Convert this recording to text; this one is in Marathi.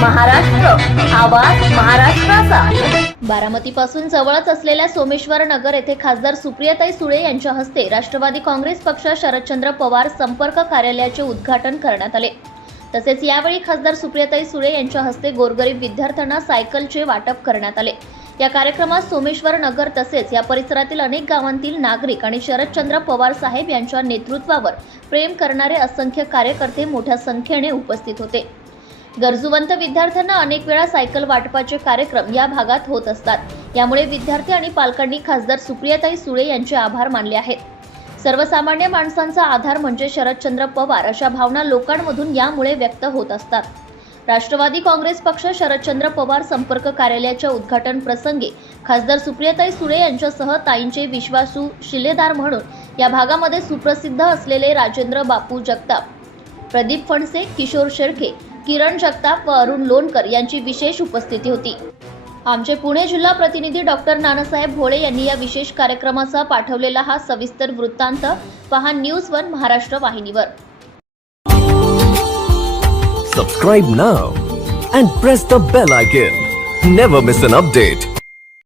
महाराष्ट्र आवाज महाराष्ट्राचा. बारामतीपासून जवळच असलेल्या सोमेश्वर नगर येथे खासदार सुप्रियाताई सुळे यांच्या हस्ते राष्ट्रवादी काँग्रेस पक्ष शरदचंद्र पवार संपर्क कार्यालयाचे उद्घाटन करण्यात आले. तसेच यावेळी खासदार सुप्रियाताई सुळे यांच्या हस्ते गोरगरीब विद्यार्थ्यांना सायकलचे वाटप करण्यात आले. या कार्यक्रमात सोमेश्वर नगर तसेच या परिसरातील अनेक गावांतील नागरिक आणि शरदचंद्र पवार साहेब यांच्या नेतृत्वावर प्रेम करणारे असंख्य कार्यकर्ते मोठ्या संख्येने उपस्थित होते. गरजूवंत विद्यार्थ्यांना अनेक वेळा सायकल वाटपाचे कार्यक्रम या भागात होत असतात. यामुळे विद्यार्थी आणि पालकांनी खासदार सुप्रियाताई सुळे यांचे आभार मानले आहेत. सर्वसामान्य माणसांचा आधार म्हणजे शरदचंद्र पवार अशा भावना लोकांमधून यामुळे व्यक्त होत असतात. राष्ट्रवादी काँग्रेस पक्ष शरदचंद्र पवार संपर्क कार्यालयाच्या उद्घाटन प्रसंगी खासदार सुप्रियाताई सुळे यांच्यासह ताईंचे विश्वासू शिलेदार म्हणून या भागामध्ये सुप्रसिद्ध असलेले राजेंद्र बापू जगताप प्रदीप फणसे किशोर शेळके किरण जगताप व अरुण लोणकर यांची विशेष उपस्थिती होती. आमचे पुणे जिल्हा प्रतिनिधी डॉक्टर नानासाहेब भोळे यांनी या विशेष कार्यक्रमाचा पाठवलेला हा सविस्तर वृत्तांत पहा न्यूज वन महाराष्ट्र वाहिनीवर. Subscribe now and press the bell icon never miss an update